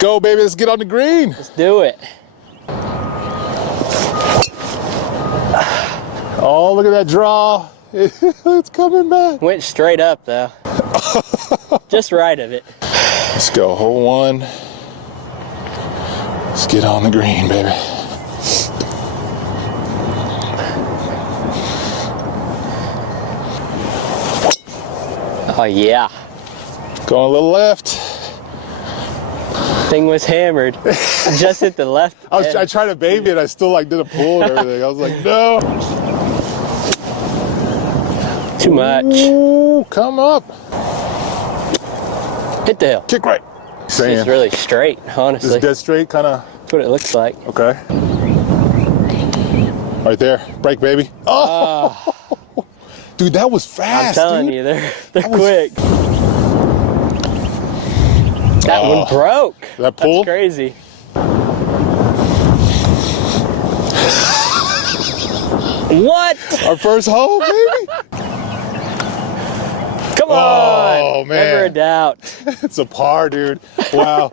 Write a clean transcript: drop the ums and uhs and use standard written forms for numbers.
go, baby. Let's get on the green. Let's do it. Oh, look at that draw. It's coming back. Went straight up though. Just right of it. Let's go, hole one. Let's get on the green, baby. Oh yeah. Going a little left. Thing was hammered. Just hit the left. I tried to baby it. I still like did a pull and everything. I was like, no. Too much. Ooh, come up. Hit the hill. Kick right. It's really straight, honestly. Just dead straight, kind of. That's what it looks like. Okay. Right there. Break, baby. Oh. Dude, that was fast. I'm telling you, they're quick. That one broke. That pull? That's crazy. What? Our first hole, baby. Come on. Oh, man. Never a doubt. It's a par, dude. Wow.